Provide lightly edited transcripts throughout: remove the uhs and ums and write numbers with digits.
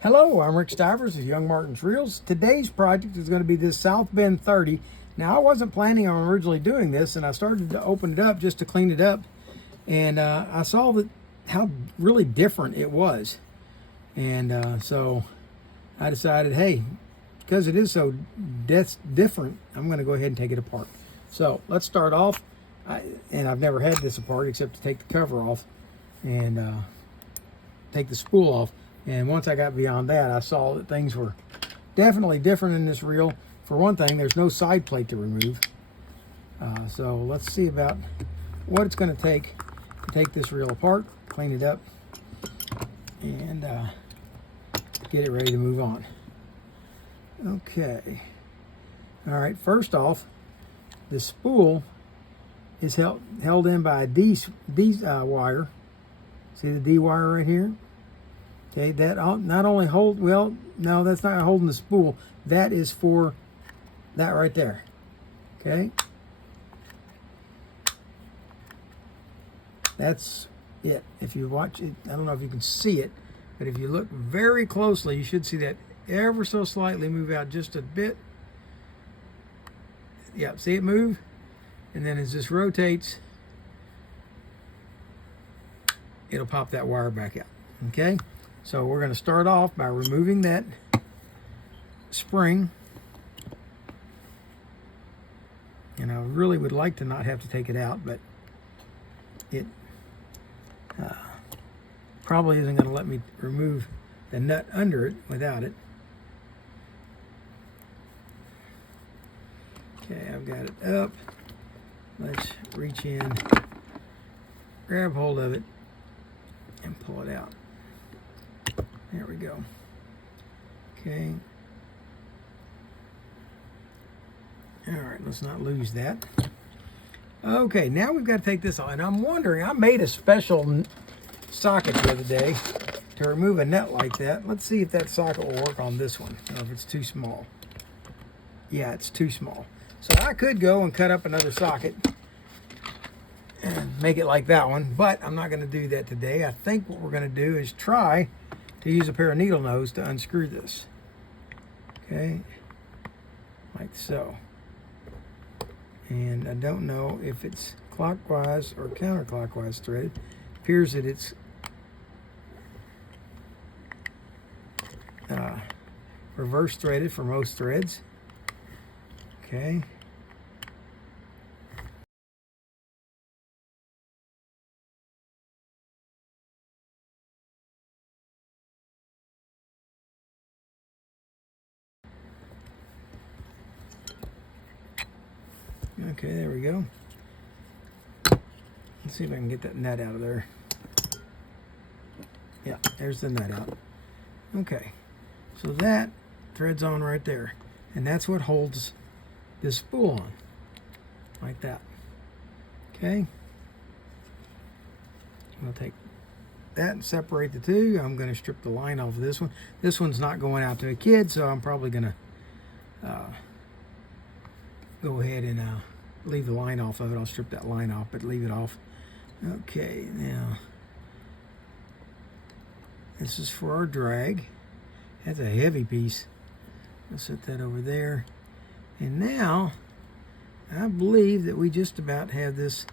Hello, I'm Rick Stivers of YoungMartin'sReels. Today's project is going to be this South Bend 30. Now, I wasn't planning on originally doing this, and I started to open it up just to clean it up, and I saw that how really different it was. And so I decided, hey, because it is so different, I'm going to go ahead and take it apart. So let's start off. And I've never had this apart except to take the cover off and take the spool off. And once I got beyond that, I saw that things were definitely different in this reel. For one thing, there's no side plate to remove. So let's see about what it's going to take this reel apart, clean it up, and get it ready to move on. Okay. All right, first off, the spool is held in by a D wire. See the D wire right here? Okay, that not only hold, well, no, that's not holding the spool. That is for that right there. Okay. That's it. If you watch it, I don't know if you can see it, but if you look very closely, you should see that ever so slightly move out just a bit. Yeah, see it move? And then as this rotates, it'll pop that wire back out. Okay? So we're going to start off by removing that spring. And I really would like to not have to take it out, but it probably isn't going to let me remove the nut under it without it. Okay, I've got it up. Let's reach in, grab hold of it, and pull it out. There we go. Okay. All right, let's not lose that. Okay, now we've got to take this off. And I'm wondering, I made a special socket the other day to remove a nut like that. Let's see if that socket will work on this one, or if it's too small. Yeah, it's too small. So I could go and cut up another socket and make it like that one, but I'm not going to do that today. I think what we're going to do is try to use a pair of needle nose to unscrew this. Okay, like so. And I don't know if it's clockwise or counterclockwise threaded. It appears that it's reverse threaded for most threads. Okay. Okay, there we go. Let's see if I can get that nut out of there. Yeah, there's the nut out. Okay, so that threads on right there. And that's what holds this spool on, like that. Okay, I'll take that and separate the two. I'm going to strip the line off of this one. This one's not going out to a kid, so I'm probably going to go ahead and leave the line off of it. I'll strip that line off, but leave it off. Okay, now this is for our drag. That's a heavy piece. I'll set that over there. And now I believe that we just about have this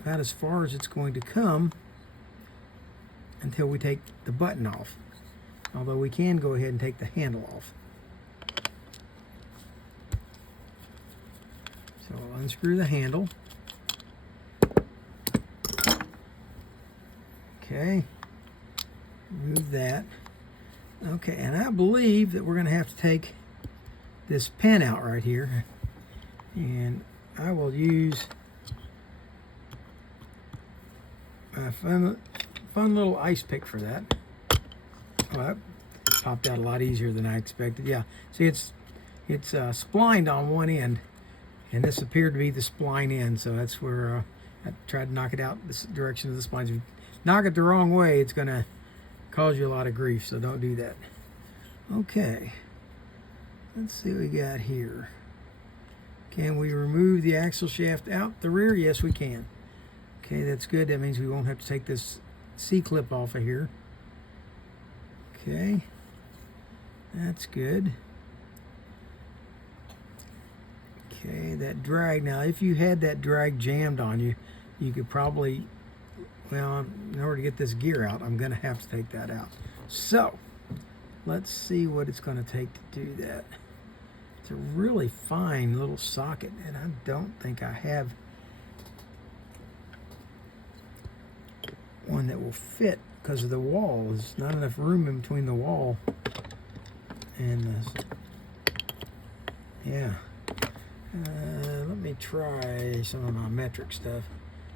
about as far as it's going to come until we take the button off. Although we can go ahead and take the handle off. So I'll unscrew the handle. Okay, remove that. Okay, and I believe that we're going to have to take this pin out right here, and I will use my fun little ice pick for that. Well, that popped out a lot easier than I expected. Yeah, see, it's splined on one end, and this appeared to be the spline end, so that's where I tried to knock it out this direction of the spline. If you knock it the wrong way, it's going to cause you a lot of grief, so don't do that. Okay, let's see what we got here. Can we remove the axle shaft out the rear? Yes, we can. Okay, that's good. That means we won't have to take this C-clip off of here. Okay. That's good. Okay, that drag. Now, if you had that drag jammed on you, you could probably, well, in order to get this gear out, I'm going to have to take that out. So, let's see what it's going to take to do that. It's a really fine little socket, and I don't think I have one that will fit because of the wall. There's not enough room in between the wall and the, yeah. Let me try some of my metric stuff.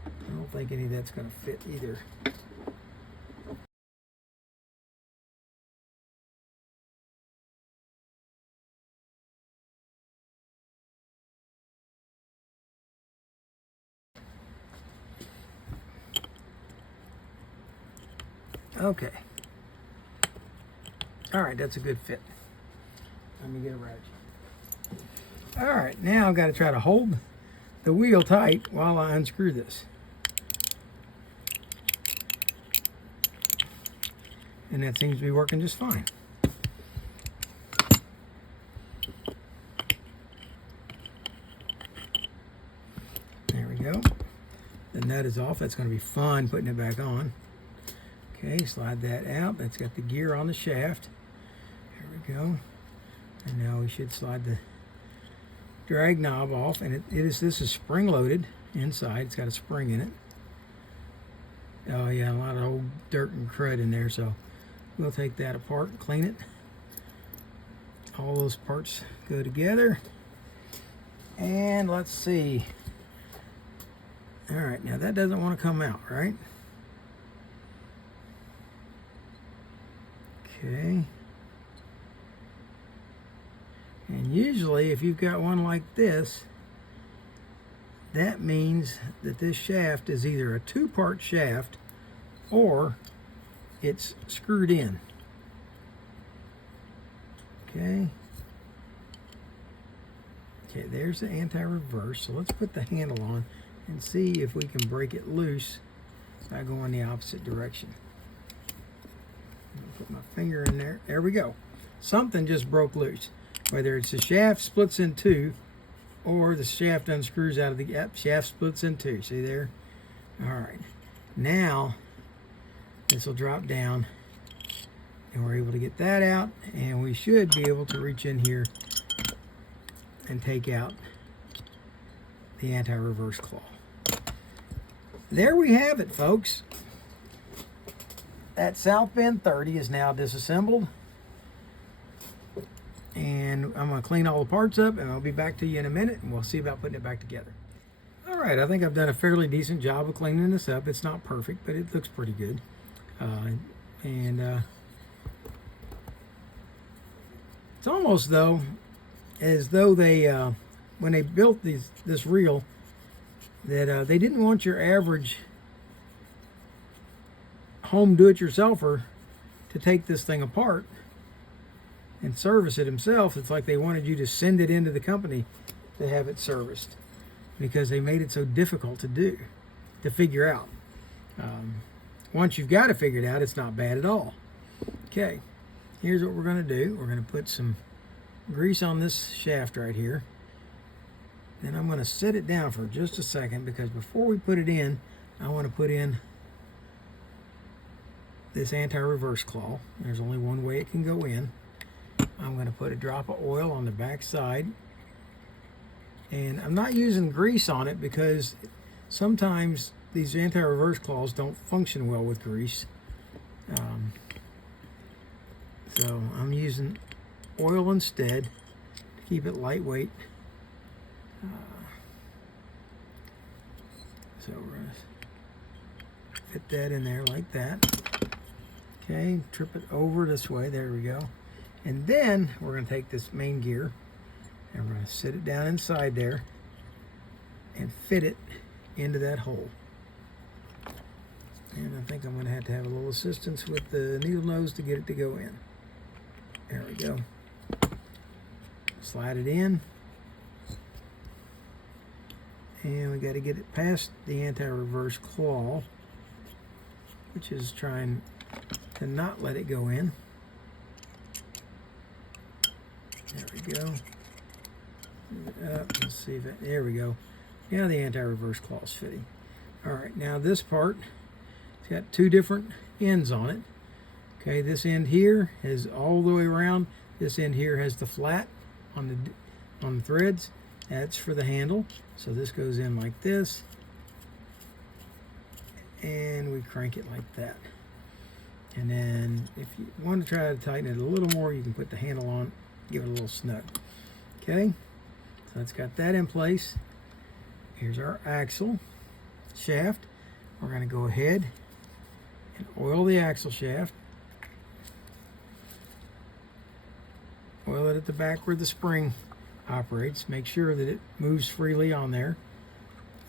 I don't think any of that's going to fit either. Okay. All right, that's a good fit. Let me get a ratchet. All right, now I've got to try to hold the wheel tight while I unscrew this. And that seems to be working just fine. There we go. The nut is off. That's going to be fun putting it back on. Okay, slide that out. That's got the gear on the shaft. There we go. And now we should slide the drag knob off. And this is spring loaded inside. It's got a spring in it. Oh yeah, a lot of old dirt and crud in there. So we'll take that apart and clean it. All those parts go together. And let's see. All right, now that doesn't want to come out, right? Okay. And usually if you've got one like this, that means that this shaft is either a two-part shaft or it's screwed in. Okay. Okay, there's the anti-reverse. So let's put the handle on and see if we can break it loose by going the opposite direction. Put my finger in there. There we go. Something just broke loose. Whether it's the shaft splits in two or the shaft unscrews out of the shaft splits in two. See there? All right. Now this will drop down and we're able to get that out, and we should be able to reach in here and take out the anti-reverse claw. There we have it, folks. That South Bend 30 is now disassembled. And I'm going to clean all the parts up, and I'll be back to you in a minute, and we'll see about putting it back together. All right, I think I've done a fairly decent job of cleaning this up. It's not perfect, but it looks pretty good. It's almost, though, as though they, when they built this reel, that they didn't want your average home do-it-yourselfer to take this thing apart and service it himself. It's like they wanted you to send it into the company to have it serviced, because they made it so difficult to figure out. Once you've got it figured out, it's not bad at all. Okay, here's what we're going to do. We're going to put some grease on this shaft right here. Then I'm going to set it down for just a second, because before we put it in, I want to put in this anti-reverse claw. There's only one way it can go in. I'm going to put a drop of oil on the back side, and I'm not using grease on it because sometimes these anti-reverse claws don't function well with grease. So I'm using oil instead to keep it lightweight. So we're going to fit that in there like that. Okay, trip it over this way. There we go. And then we're going to take this main gear and we're going to sit it down inside there and fit it into that hole. And I think I'm going to have a little assistance with the needle nose to get it to go in. There we go. Slide it in. And we got to get it past the anti-reverse claw, which is trying to not let it go in. There we go. Let's see if that, there we go. Now the anti-reverse claw is fitting. All right, now this part, it's got two different ends on it. Okay, this end here is all the way around. This end here has the flat on the threads. That's for the handle. So this goes in like this, and we crank it like that. And then if you want to try to tighten it a little more, you can put the handle on, give it a little snug. Okay, so it's got that in place. Here's our axle shaft. We're going to go ahead and oil the axle shaft. Oil it at the back where the spring operates. Make sure that it moves freely on there.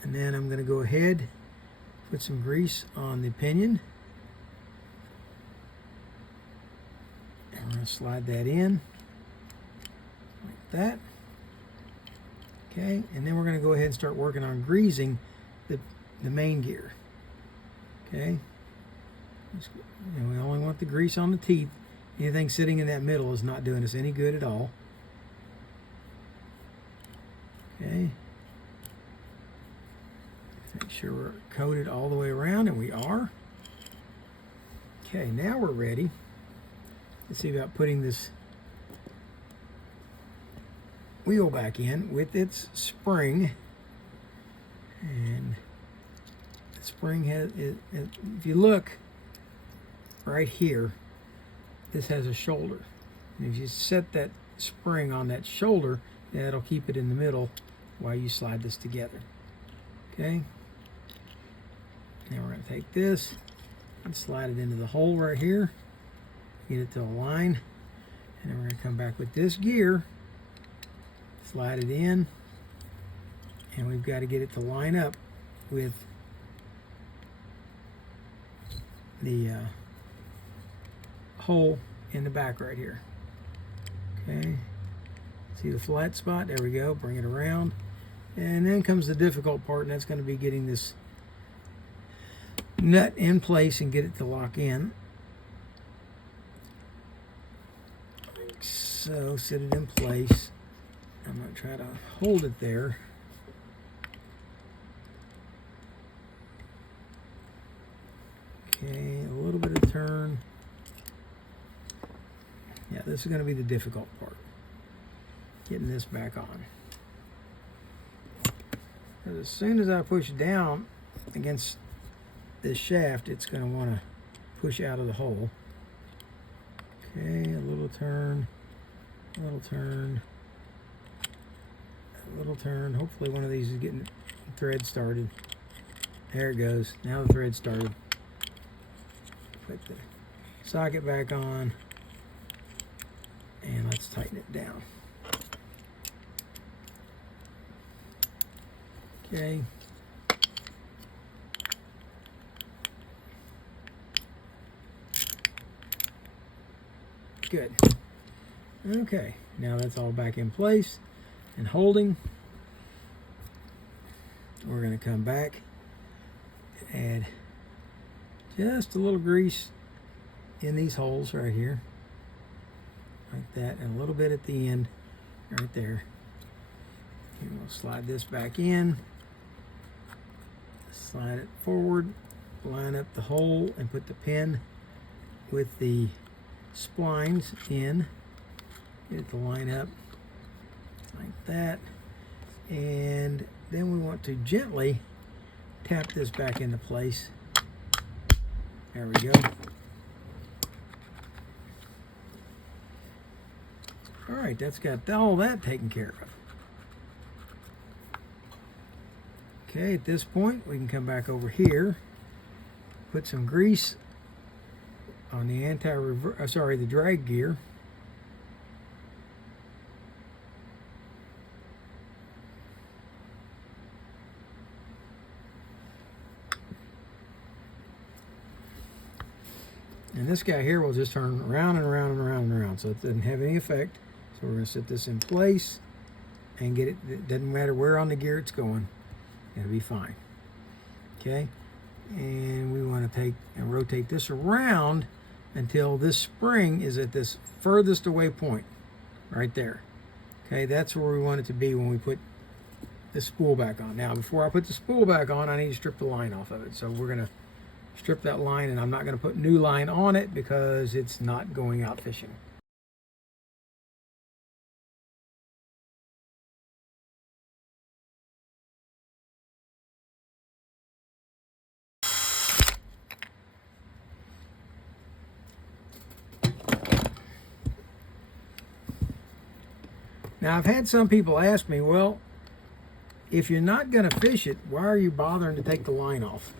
And then I'm going to go ahead, put some grease on the pinion. And we're going to slide that in like that. Okay, and then we're going to go ahead and start working on greasing the main gear. Okay, we only want the grease on the teeth. Anything sitting in that middle is not doing us any good at all. Okay, make sure we're coated all the way around, and we are. Okay, now we're ready. Let's see about putting this wheel back in with its spring. And the spring has, if you look right here, this has a shoulder. And if you set that spring on that shoulder, that'll keep it in the middle while you slide this together. Okay? Now we're going to take this and slide it into the hole right here, get it to align, and then we're going to come back with this gear, slide it in, and we've got to get it to line up with the hole in the back right here. Okay, see the flat spot? There we go. Bring it around, and then comes the difficult part, and that's going to be getting this nut in place and get it to lock in. Like so, sit it in place. I'm going to try to hold it there. Okay, a little bit of turn. Yeah, this is going to be the difficult part, getting this back on. Because as soon as I push down against this shaft, it's going to want to push out of the hole. Okay, a little turn, a little turn, a little turn. Hopefully one of these is getting the thread started. There it goes. Now the thread started. Put the socket back on, and let's tighten it down. Okay. Good. Okay, now that's all back in place and holding. We're going to come back and add just a little grease in these holes right here, like that, and a little bit at the end right there. And we'll slide this back in, slide it forward, line up the hole, and put the pin with the splines in. Get it to line up like that, and then we want to gently tap this back into place. There we go. All right, that's got all that taken care of. Okay, at this point, we can come back over here, put some grease on the the drag gear. And this guy here will just turn around and around and around and around, so it doesn't have any effect. So we're going to set this in place and get it. It doesn't matter where on the gear it's going, it'll be fine. Okay, and we want to take and rotate this around until this spring is at this furthest away point, right there. Okay, that's where we want it to be when we put the spool back on. Now, before I put the spool back on, I need to strip the line off of it. So we're going to strip that line, and I'm not going to put new line on it because it's not going out fishing. Now, I've had some people ask me, well, if you're not going to fish it, why are you bothering to take the line off?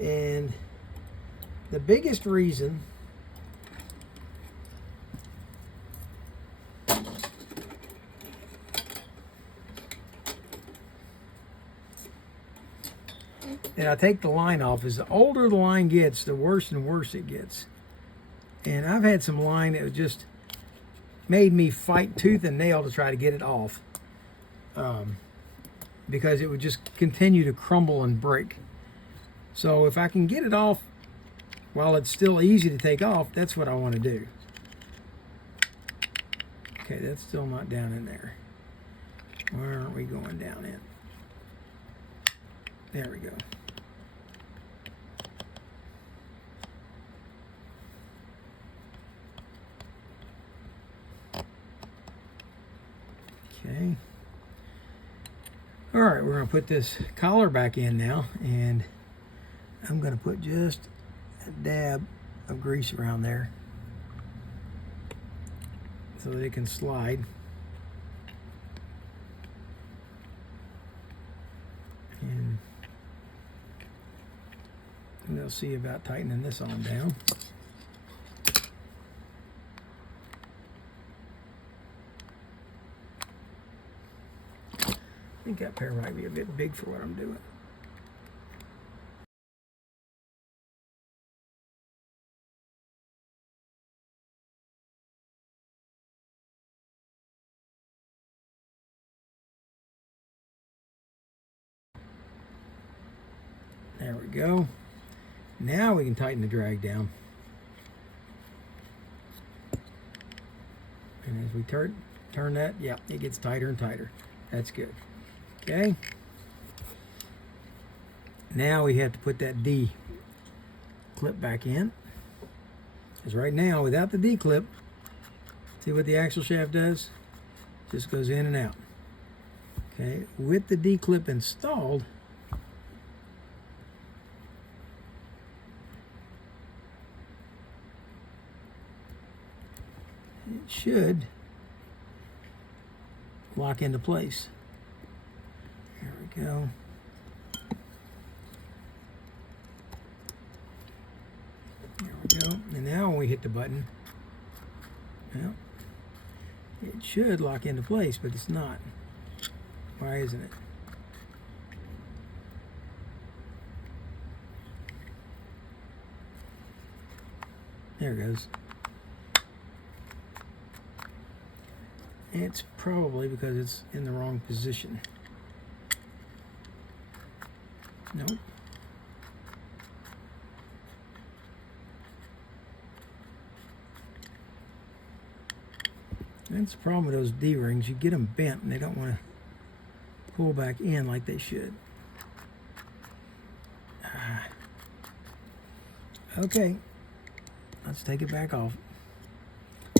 And the biggest reason that I take the line off is the older the line gets, the worse and worse it gets. And I've had some line that was just made me fight tooth and nail to try to get it off, because it would just continue to crumble and break. So if I can get it off while it's still easy to take off, that's what I want to do. Okay, that's still not down in there. Where aren't we going down in? There we go. Okay. All right, we're going to put this collar back in now, and I'm going to put just a dab of grease around there so that it can slide. And we'll see about tightening this on down. I think that pair might be a bit big for what I'm doing. There we go. Now we can tighten the drag down. And as we turn that, yeah, it gets tighter and tighter. That's good. Okay. Now we have to put that D clip back in. Because right now, without the D clip, see what the axle shaft does? Just goes in and out. Okay. With the D clip installed, it should lock into place. There we go. There we go. And now when we hit the button, well, it should lock into place, but it's not. Why isn't it? There it goes. It's probably because it's in the wrong position. Nope. That's the problem with those D-rings. You get them bent and they don't want to pull back in like they should. Okay, let's take it back off.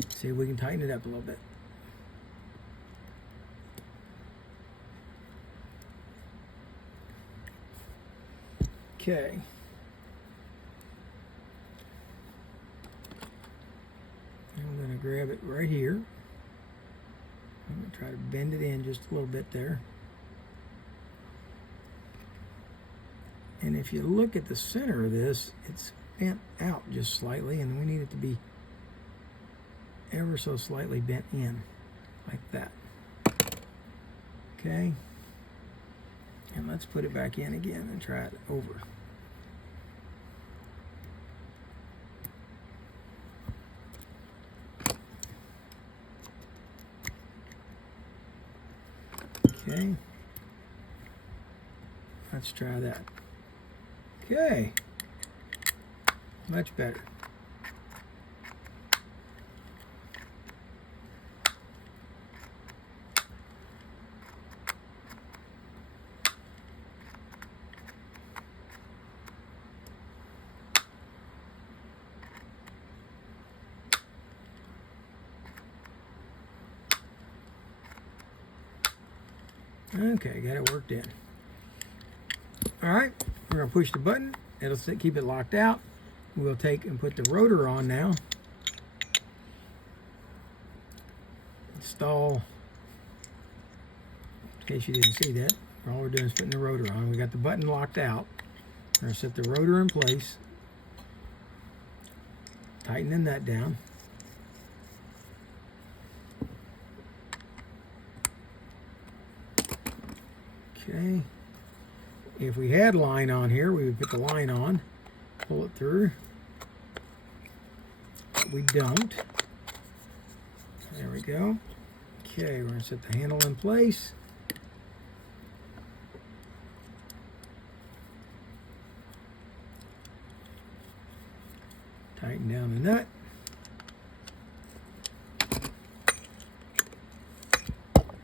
See if we can tighten it up a little bit. Okay. I'm going to grab it right here. I'm going to try to bend it in just a little bit there. And if you look at the center of this, it's bent out just slightly, and we need it to be ever so slightly bent in, like that. Okay. And let's put it back in again and try it over. Okay. Let's try that. Okay. Much better. Okay, got it worked in. All right, we're gonna push the button. It'll keep it locked out. We'll take and put the rotor on now. Install, in case you didn't see that, all we're doing is putting the rotor on. We got the button locked out. We're gonna set the rotor in place. Tightening that down. Okay. If we had line on here, we would put the line on, pull it through. But we don't. There we go. Okay, we're going to set the handle in place. Tighten down the nut.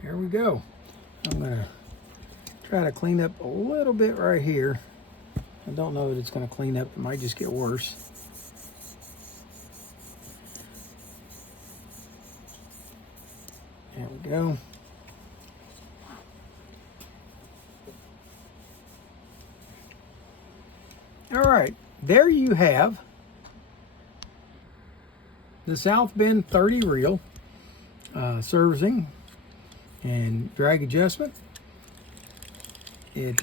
There we go. I'm going to try to clean up a little bit right here. I don't know that it's going to clean up. It might just get worse. There we go. All right, there you have the South Bend 30 reel servicing and drag adjustment. It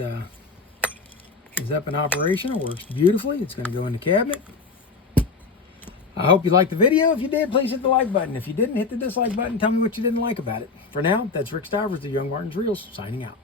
is up in operation. It works beautifully. It's going to go in the cabinet. I hope you liked the video. If you did, please hit the like button. If you didn't, hit the dislike button. Tell me what you didn't like about it. For now, that's Rick Stivers, the Young Martin's Reels, signing out.